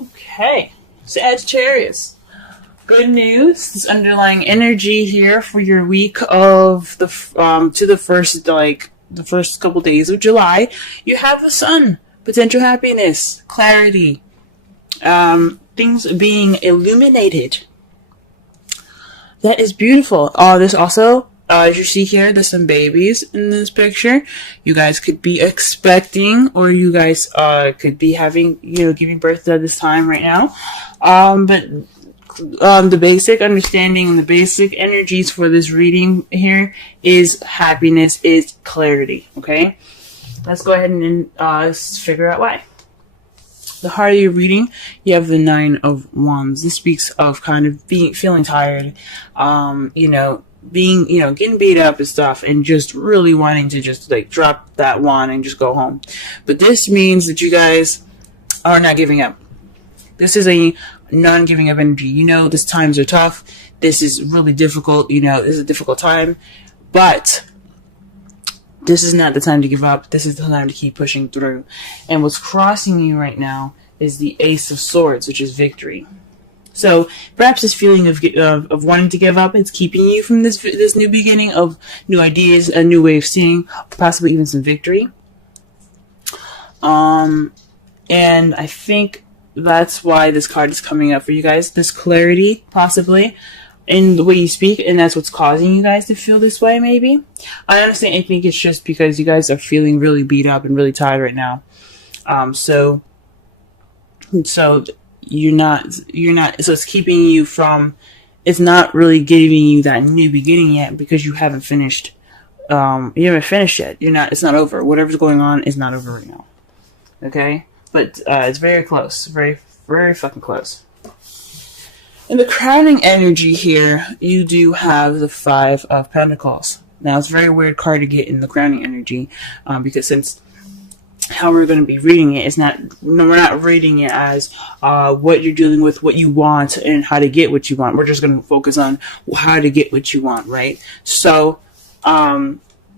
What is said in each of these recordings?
Okay, Sagittarius. Good news. This underlying energy here for your week of the to the first couple days of July. You have the sun, potential happiness, clarity, things being illuminated. That is beautiful. This also, as you see here, there's some babies in this picture. You guys could be expecting, or you guys could be having, giving birth at this time right now. But the basic understanding and the basic energies for this reading here is happiness, is clarity. Okay, let's go ahead and figure out why. The heart of your reading, you have the Nine of Wands. This speaks of kind of feeling tired, getting beat up and stuff, and just really wanting to just like drop that wand and just go home. But this means that you guys are not giving up. This is a non-giving up energy. These times are tough. This is really difficult. This is a difficult time, but this is not the time to give up. This is the time to keep pushing through. And what's crossing you right now is the Ace of Swords, which is victory. So perhaps this feeling of wanting to give up is keeping you from this new beginning of new ideas, a new way of seeing, possibly even some victory. And I think that's why this card is coming up for you guys. This clarity, possibly, in the way you speak, and that's what's causing you guys to feel this way, maybe. I honestly, I think it's just because you guys are feeling really beat up and really tired right now. So you're not, so it's keeping you from, it's not really giving you that new beginning yet because you haven't finished, yet. It's not over. Whatever's going on is not over right now. Okay? But it's very close. Very, very fucking close. In the crowning energy here, you do have the Five of Pentacles. Now, it's a very weird card to get in the crowning energy, because since how we're going to be reading it, we're not reading it as what you're dealing with, what you want, and how to get what you want. We're just going to focus on how to get what you want, right? So,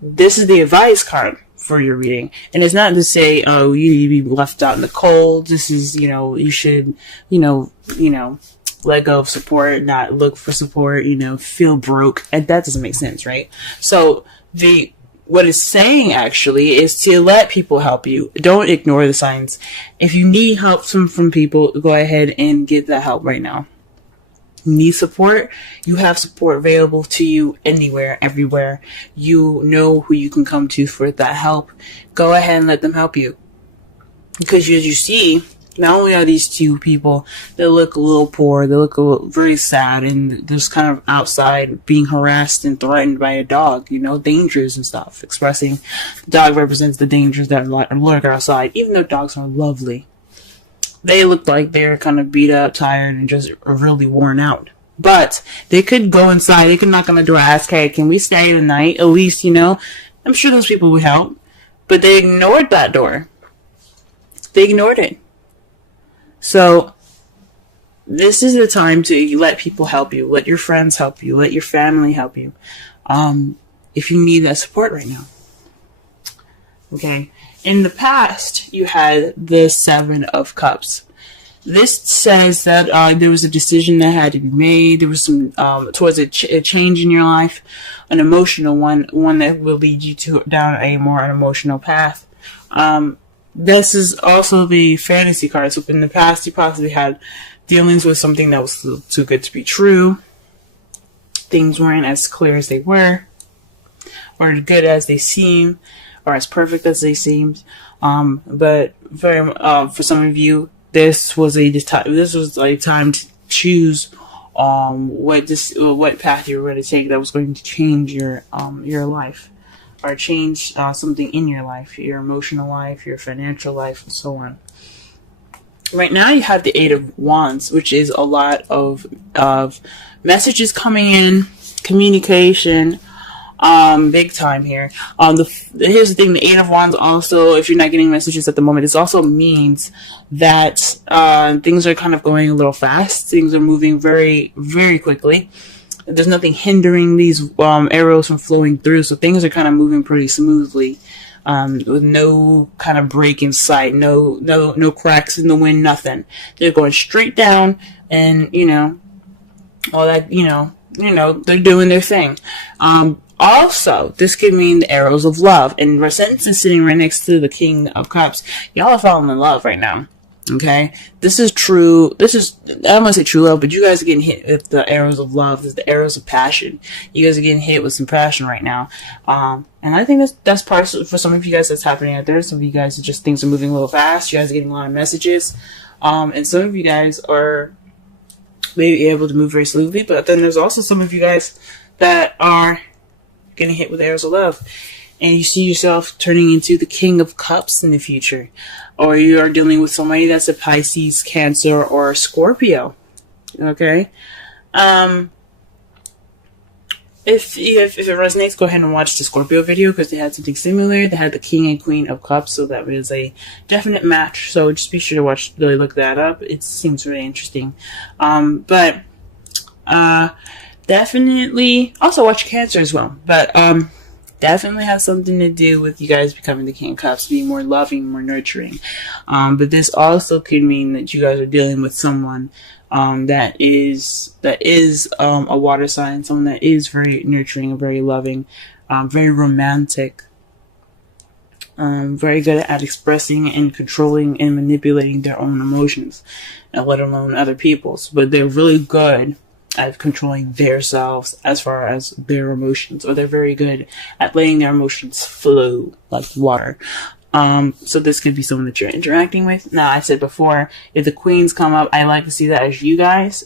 this is the advice card for your reading, and it's not to say, oh, you be left out in the cold. This is, you should, let go of support, not look for support, feel broke, and that doesn't make sense, right? So what it's saying actually is to let people help you. Don't ignore the signs. If you need help from people, go ahead and get that help right now. Need support? You have support available to you anywhere, everywhere. You know who you can come to for that help. Go ahead and let them help you. Because as you see, not only are these two people, they look a little poor, they look very sad, and they're just kind of outside being harassed and threatened by a dog, dangers and stuff. Expressing, the dog represents the dangers that lurk outside, even though dogs are lovely. They look like they're kind of beat up, tired, and just really worn out. But they could go inside, they could knock on the door, ask, hey, can we stay the night? At least, I'm sure those people would help. But they ignored that door. They ignored it. So, this is the time to let people help you. Let your friends help you. Let your family help you. If you need that support right now. Okay. In the past, you had the Seven of Cups. This says that there was a decision that had to be made. There was some towards a change in your life, an emotional one that will lead you down a more emotional path. This is also the fantasy card. So in the past, you possibly had dealings with something that was too good to be true. Things weren't as clear as they were, or good as they seem, or as perfect as they seemed. But for some of you, this was a time to choose what path you were going to take that was going to change your life, or change something in your life, your emotional life, your financial life, and so on. Right now, you have the Eight of Wands, which is a lot of messages coming in, communication. Big time here. Here's the thing, the Eight of Wands also, if you're not getting messages at the moment, this also means that things are kind of going a little fast. Things are moving very, very quickly. There's nothing hindering these arrows from flowing through, so things are kind of moving pretty smoothly. with no kind of break in sight, no cracks in the wind, nothing. They're going straight down, and all that, they're doing their thing. Also, this could mean the arrows of love, and Resentence is sitting right next to the King of Cups. Y'all are falling in love right now. Okay, this is true. I don't want to say true love, but you guys are getting hit with the arrows of love, the arrows of passion. You guys are getting hit with some passion right now, and I think that's part of, for some of you guys that's happening out there. Some of you guys are just, things are moving a little fast. You guys are getting a lot of messages, and some of you guys are maybe able to move very smoothly. But then there's also some of you guys that are getting hit with arrows of love, and you see yourself turning into the King of Cups in the future. Or you are dealing with somebody that's a Pisces, Cancer, or a Scorpio. Okay? If it resonates, go ahead and watch the Scorpio video, because they had something similar. They had the King and Queen of Cups, so that was a definite match. So just be sure to really look that up. It seems really interesting. Definitely also watch Cancer as well. But definitely has something to do with you guys becoming the King of Cups, being more loving, more nurturing. But this also could mean that you guys are dealing with someone that is a water sign, someone that is very nurturing, very loving, very romantic, very good at expressing and controlling and manipulating their own emotions, and let alone other people's. But they're really good at controlling themselves as far as their emotions, or they're very good at letting their emotions flow like water. So this could be someone that you're interacting with. Now, I said before, if the queens come up, I like to see that as you guys,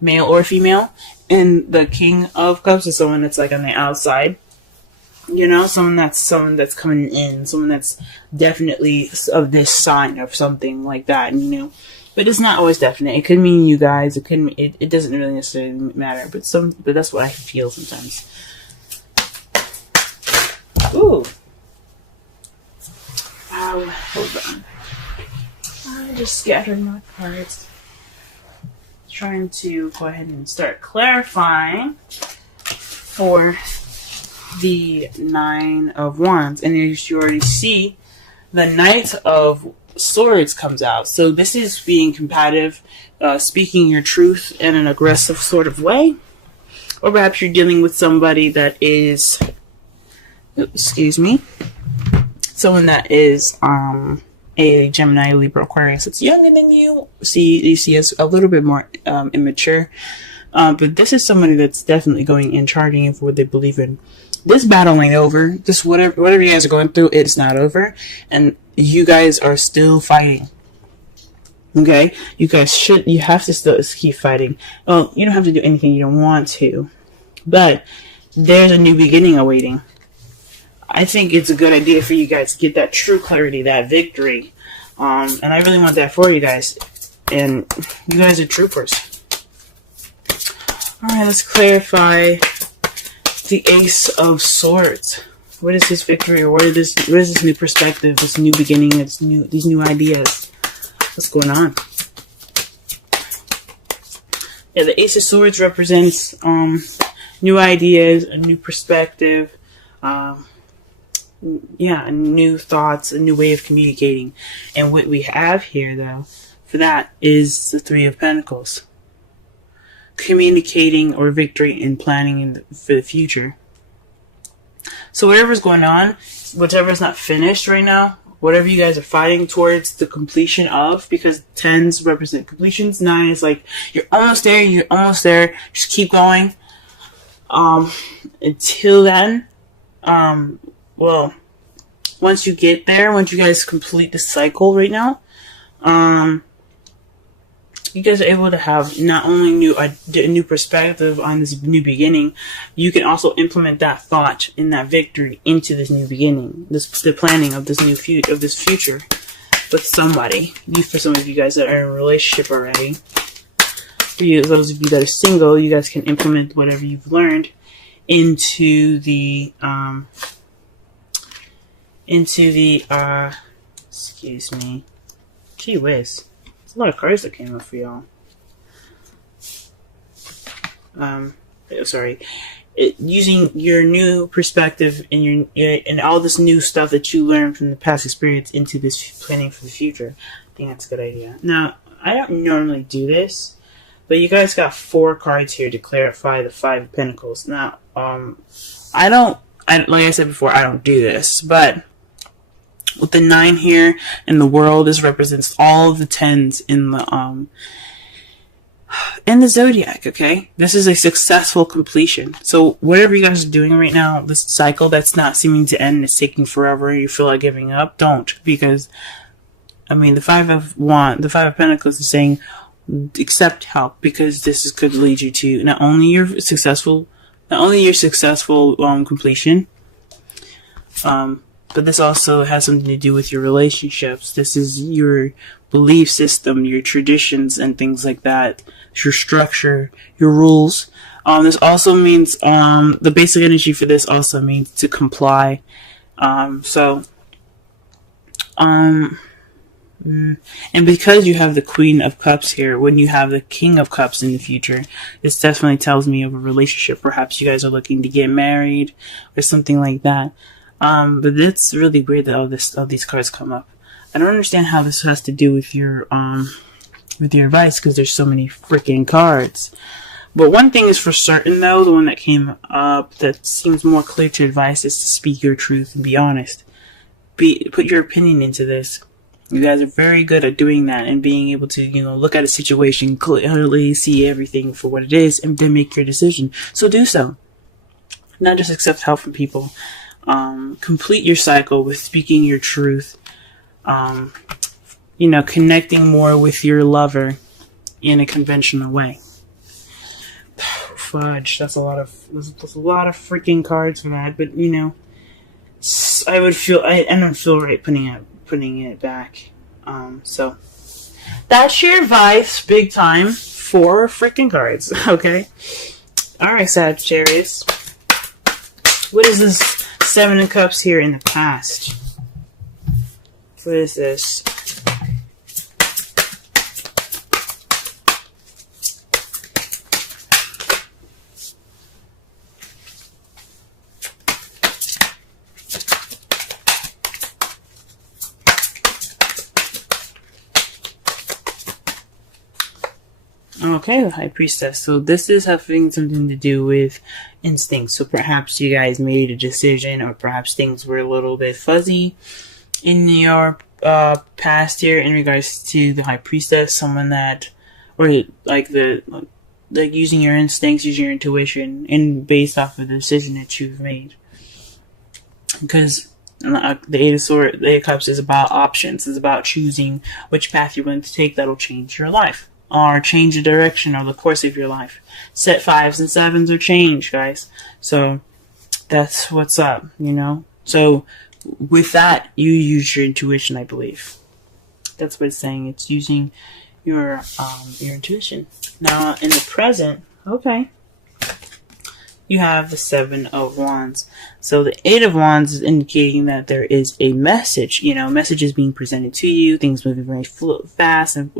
male or female. And the King of Cups is someone that's like on the outside. Someone that's coming in, someone that's definitely of this sign or something like that, But it's not always definite. It could mean you guys. It could mean, it doesn't really necessarily matter. But that's what I feel sometimes. Ooh. Hold on. I just scattered my cards. Trying to go ahead and start clarifying for the Nine of Wands, and as you already see, the Knight of Swords comes out. So this is being combative, speaking your truth in an aggressive sort of way. Or perhaps you're dealing with somebody that is, someone that is a Gemini, Libra, Aquarius. It's younger than you. You see as a little bit more immature. But this is somebody that's definitely going and charging in for what they believe in. This battle ain't over. This whatever you guys are going through, it's not over. And you guys are still fighting. Okay? You have to still keep fighting. Well, you don't have to do anything you don't want to. But there's a new beginning awaiting. I think it's a good idea for you guys to get that true clarity, that victory. And I really want that for you guys. And you guys are troopers. Alright, let's clarify the Ace of Swords. What is this victory, or what is this new perspective, this new beginning, these new ideas? What's going on? Yeah, the Ace of Swords represents new ideas, a new perspective, new thoughts, a new way of communicating. And what we have here, though, for that is the Three of Pentacles. Communicating or victory and planning for the future. So whatever's going on, whatever's not finished right now, whatever you guys are fighting towards the completion of, because 10s represent completions, 9 is like, you're almost there, just keep going. Until then, once you get there, once you guys complete the cycle right now, you guys are able to have not only a new perspective on this new beginning, you can also implement that thought and that victory into this new beginning, the planning of this future with somebody. For some of you guys that are in a relationship already, for you, those of you that are single, you guys can implement whatever you've learned into the excuse me. Gee whiz. There's a lot of cards that came up for y'all. Sorry. using your new perspective and and all this new stuff that you learned from the past experience into this planning for the future. I think that's a good idea. Now, I don't normally do this, but you guys got 4 cards here to clarify the 5 of Pentacles. Now, like I said before, I don't do this, but with the 9 here in the world, this represents all of the 10s in the zodiac. Okay, this is a successful completion. So whatever you guys are doing right now, this cycle that's not seeming to end, it's taking forever, and you feel like giving up, don't, because I mean the 5 of Pentacles is saying accept help, because this could lead you to not only your successful completion, but this also has something to do with your relationships. This is your belief system, your traditions, and things like that. Your structure, your rules. This also means, the basic energy for this also means to comply. And because you have the Queen of Cups here, when you have the King of Cups in the future, this definitely tells me of a relationship. Perhaps you guys are looking to get married or something like that. But it's really weird that all these cards come up. I don't understand how this has to do with your advice, because there's so many freaking cards. But one thing is for certain, though, the one that came up that seems more clear to advice is to speak your truth and be honest. Put your opinion into this. You guys are very good at doing that and being able to, look at a situation clearly, see everything for what it is, and then make your decision. So do so. Not just accept help from people. Complete your cycle with speaking your truth. Connecting more with your lover in a conventional way. Fudge, that's a lot of freaking cards for that, but I don't feel right putting it back. So that's your advice, big time, 4 freaking cards. Okay. Alright, Sagittarius. What is this 7 of Cups here in the past? What is this? Okay, the High Priestess. So this is having something to do with instincts. So perhaps you guys made a decision, or perhaps things were a little bit fuzzy in your past here in regards to the High Priestess. Someone that, or like using your instincts, using your intuition, and based off of the decision that you've made. Because the Eight of Cups is about options. It's about choosing which path you're going to take that'll change your life, or change the direction or the course of your life. Set 5s and 7s or change, guys. So that's what's up, So with that, you use your intuition, I believe. That's what it's saying. It's using your intuition. Now in the present, okay, you have the 7 of Wands. So the 8 of Wands is indicating that there is a message. Messages being presented to you, things moving very fast, and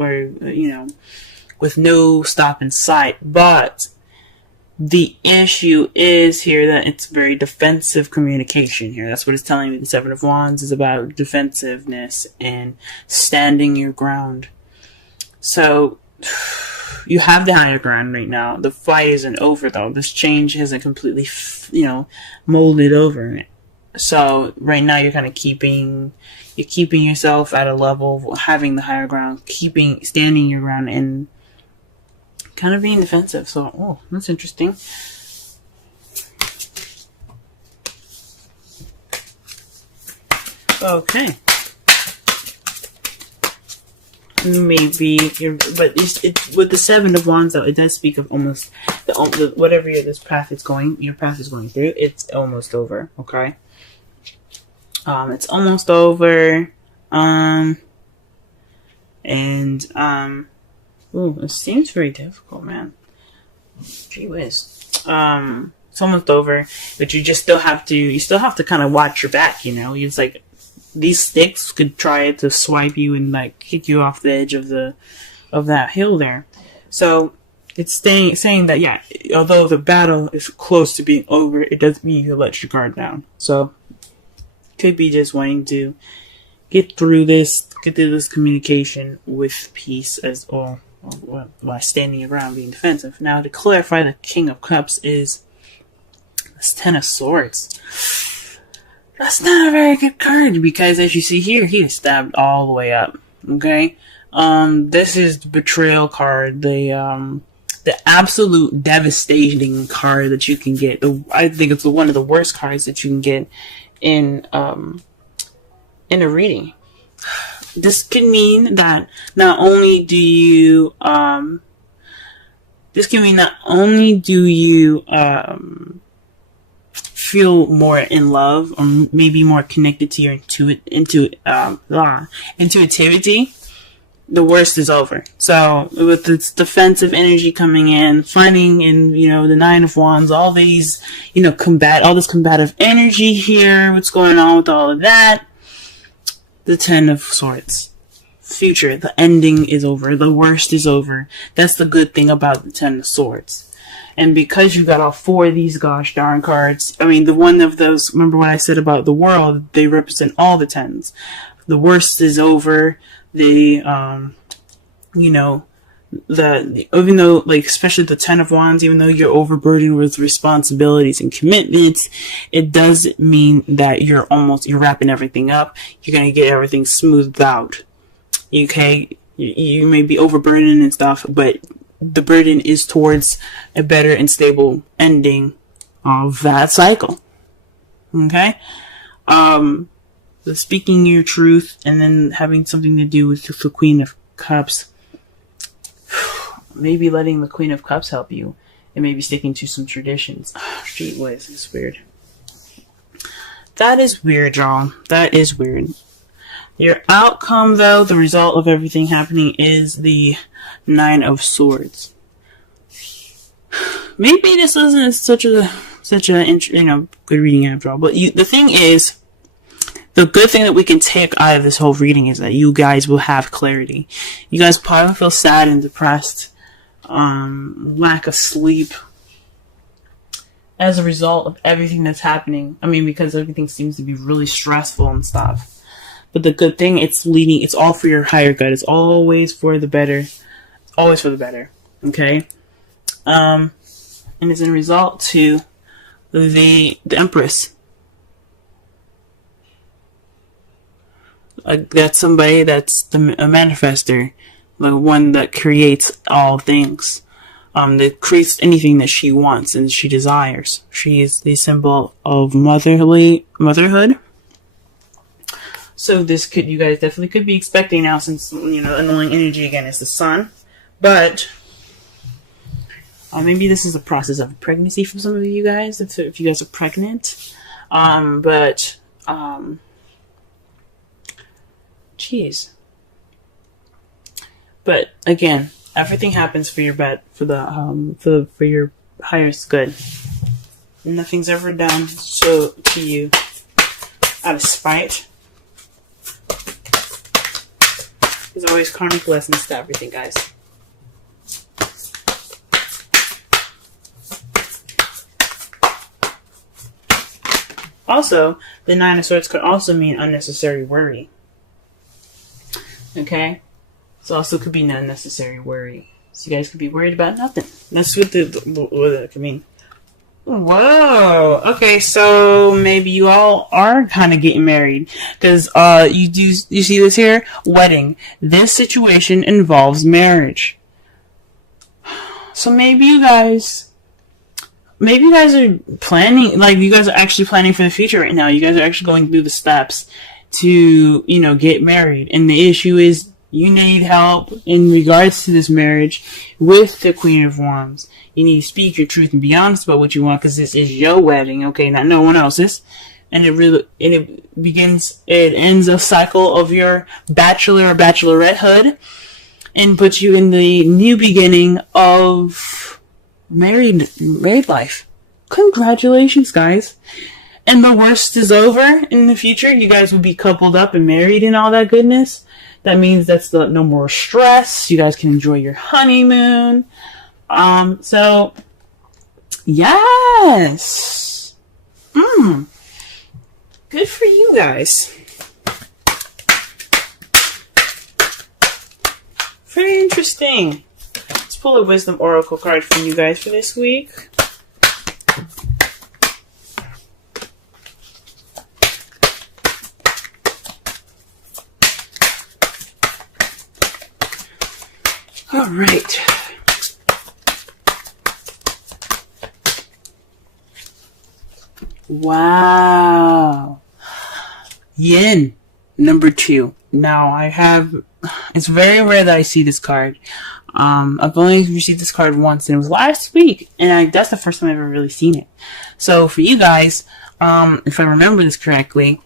with no stop in sight. But the issue is here that it's very defensive communication here. That's what it's telling me. The 7 of Wands is about defensiveness and standing your ground. So you have the higher ground right now. The fight isn't over, though. This change hasn't completely, molded over. So right now you're kind of keeping yourself at a level of having the higher ground, standing your ground, and kind of being defensive. So, that's interesting. Okay. Maybe but it's with the 7 of Wands, though, it does speak of almost whatever your path is going through. It's almost over. Okay. It's almost over. It seems very difficult, man. Gee whiz. It's almost over, but you still have to kind of watch your back, It's like these sticks could try to swipe you and kick you off the edge of that hill there. So It's saying that, yeah, although the battle is close to being over, it doesn't mean you let your guard down. So, could be just wanting to get through this communication with peace as well, while standing your ground, being defensive. Now, to clarify, the King of Cups is this Ten of Swords. That's not a very good card, because as you see here, he is stabbed all the way up. Okay? This is the betrayal card, the absolute devastating card that you can get. I think it's one of the worst cards that you can get in a reading. This could mean that not only do you feel more in love, or maybe more connected to your intuitivity, the worst is over. So with this defensive energy coming in, finding in, the Nine of Wands, all these, all this combative energy here, what's going on with all of that, the Ten of Swords. Future, the ending is over, the worst is over. That's the good thing about the Ten of Swords. And because you got all four of these gosh darn cards, the one of those, remember what I said about the world, they represent all the tens. The worst is over. Even though, especially the Ten of Wands, even though you're overburdened with responsibilities and commitments, it doesn't mean that you're wrapping everything up. You're going to get everything smoothed out. Okay? You may be overburdened and stuff, but the burden is towards a better and stable ending of that cycle. Okay? The speaking your truth and then having something to do with the Queen of Cups. Maybe letting the Queen of Cups help you, and maybe sticking to some traditions. Gee whiz, this is weird. That is weird, y'all. That is weird. Your outcome, though, the result of everything happening, is the Nine of Swords. Maybe this isn't such a good reading after all. But the thing is, the good thing that we can take out of this whole reading is that you guys will have clarity. You guys probably feel sad and depressed, lack of sleep, as a result of everything that's happening. Because everything seems to be really stressful and stuff. But the good thing, it's all for your higher good. It's always for the better. It's always for the better. Okay? And it's in result to the Empress. That's somebody that's a manifester. The one that creates all things. That creates anything that she wants and she desires. She is the symbol of motherhood. So you guys definitely could be expecting now, since, annoying energy again is the Sun. But, maybe this is a process of pregnancy for some of you guys, if you guys are pregnant. Jeez. But, again, everything happens for your for your highest good. Nothing's ever done to you out of spite. There's always karmic lessons to everything, guys. Also, the Nine of Swords could also mean unnecessary worry. Okay? It also could be an unnecessary worry. So you guys could be worried about nothing. That's what it could mean. Whoa. Okay, so maybe you all are kind of getting married. Because you see this here? Wedding. This situation involves marriage. So maybe you guys are planning, you guys are actually planning for the future right now. You guys are actually going through the steps to, get married. And the issue is, you need help in regards to this marriage with the Queen of Wands. You need to speak your truth and be honest about what you want, because this is your wedding, okay, not no one else's. And it ends a cycle of your bachelor or bachelorettehood and puts you in the new beginning of married life. Congratulations, guys. And the worst is over. In the future, you guys will be coupled up and married and all that goodness. That means no more stress. You guys can enjoy your honeymoon. So yes. Good for you guys. Very interesting. Let's pull a wisdom oracle card for you guys for this week. All right. Wow. Yin, number 2. Now, it's very rare that I see this card. I've only received this card once, and it was last week, and that's the first time I've ever really seen it. So, for you guys, if I remember this correctly,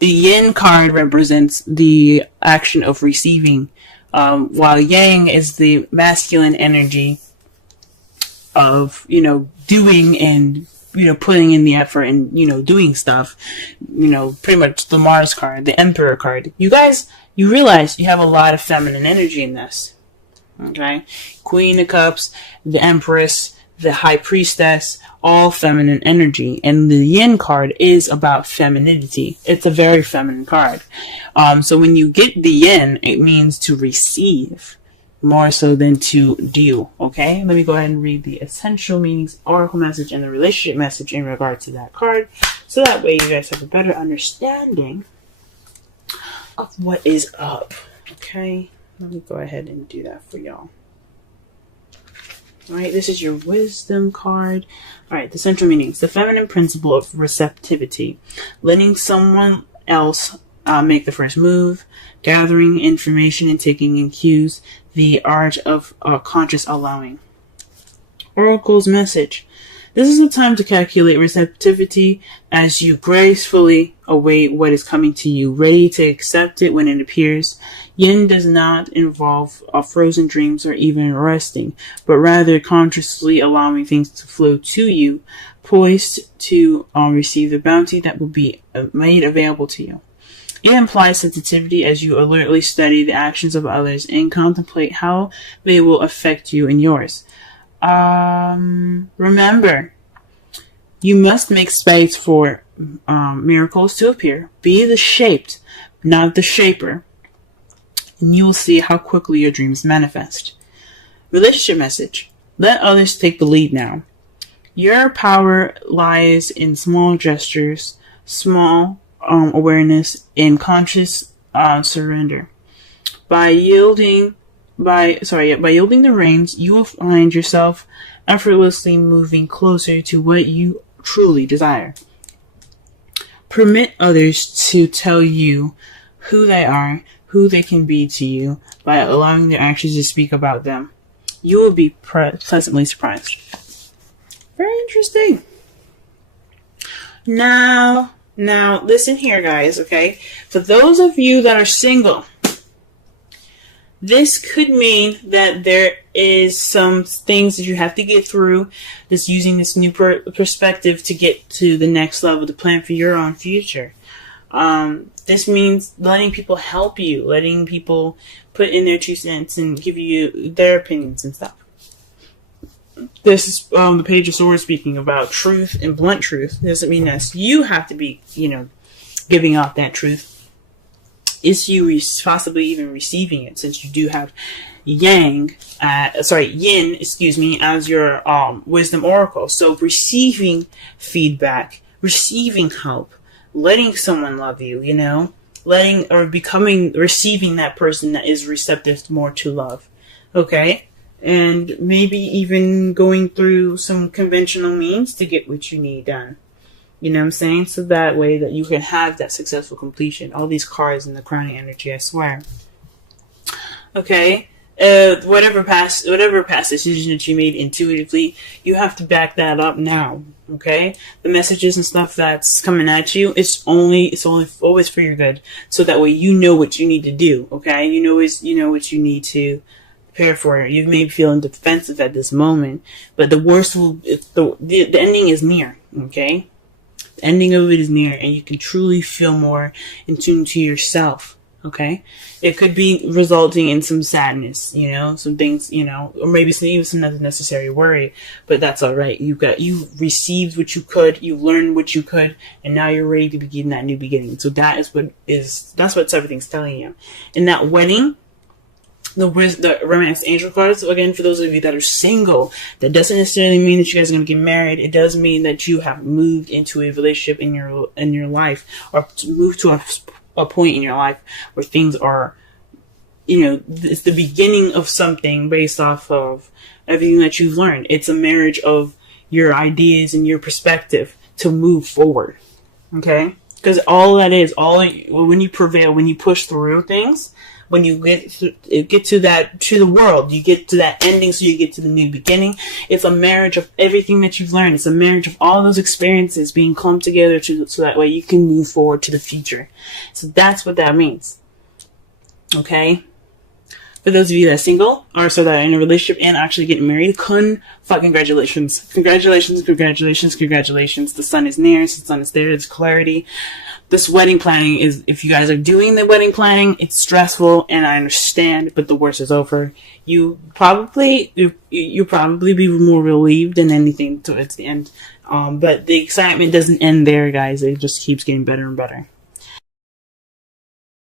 the Yin card represents the action of receiving, while Yang is the masculine energy of, doing and, putting in the effort and, doing stuff. Pretty much the Mars card, the Emperor card. You guys, you realize you have a lot of feminine energy in this. Okay? Queen of Cups, the Empress, the High Priestess, all feminine energy. And the Yin card is about femininity. It's a very feminine card. So when you get the Yin, it means to receive more so than to do. Okay? Let me go ahead and read the essential meanings, oracle message, and the relationship message in regard to that card. So that way you guys have a better understanding of what is up. Okay? Let me go ahead and do that for y'all. Alright, this is your wisdom card. Alright, the central meanings. The feminine principle of receptivity. Letting someone else make the first move. Gathering information and taking in cues. The art of conscious allowing. Oracle's message. This is a time to calculate receptivity as you gracefully await what is coming to you, ready to accept it when it appears. Yin does not involve frozen dreams or even resting, but rather consciously allowing things to flow to you, poised to receive the bounty that will be made available to you. It implies sensitivity as you alertly study the actions of others and contemplate how they will affect you and yours. Remember, you must make space for miracles to appear. Be the shaped, not the shaper. And you will see how quickly your dreams manifest. Relationship message. Let others take the lead now. Your power lies in small gestures, small awareness, and conscious surrender. By yielding the reins, you will find yourself effortlessly moving closer to what you truly desire. Permit others to tell you who they are, who they can be to you, by allowing their actions to speak about them. You will be pleasantly surprised. Very interesting. Now, listen here, guys, okay? For those of you that are single, this could mean that there is some things that you have to get through, that's using this new perspective to get to the next level, to plan for your own future. This means letting people help you, letting people put in their 2 cents and give you their opinions and stuff. This is the Page of Swords speaking about truth and blunt truth. It doesn't mean that you have to be, giving out that truth. It's you possibly even receiving it, since you do have Yin, as your wisdom oracle. So receiving feedback, receiving help, letting someone love you, receiving that person that is receptive more to love. Okay? And maybe even going through some conventional means to get what you need done. You know what I'm saying? So that way that you can have that successful completion. All these cards in the crowning energy, I swear. Okay? Whatever past decision that you made intuitively, you have to back that up now. Okay? The messages and stuff that's coming at you, it's always for your good. So that way you know what you need to do. Okay? You know what you need to prepare for. You may be feeling defensive at this moment, but the worst the ending is near. Okay? The ending of it is near, and you can truly feel more in tune to yourself. Okay, it could be resulting in some sadness, you know, some things, you know, or maybe even some unnecessary worry, but that's all right. You received what you could, you learned what you could, and now you're ready to begin that new beginning. So that's what everything's telling you. In that wedding, the romance angel cards, again, for those of you that are single, that doesn't necessarily mean that you guys are going to get married. It does mean that you have moved into a relationship in your life, or moved to a point in your life where things are, you know, it's the beginning of something based off of everything that you've learned. It's a marriage of your ideas and your perspective to move forward. Okay? Because all that is, when you prevail, when you push through things, when you get to the world, you get to that ending, so you get to the new beginning. It's a marriage of everything that you've learned. It's a marriage of all those experiences being clumped together so that way you can move forward to the future. So that's what that means. Okay? For those of you that are single, or so that are in a relationship and actually getting married, congratulations. Congratulations, congratulations, congratulations. The sun is near, the sun is there, there's clarity. This wedding planning is, if you guys are doing the wedding planning, it's stressful, and I understand, but the worst is over. You'll probably be more relieved than anything towards the end. But the excitement doesn't end there, guys. It just keeps getting better and better.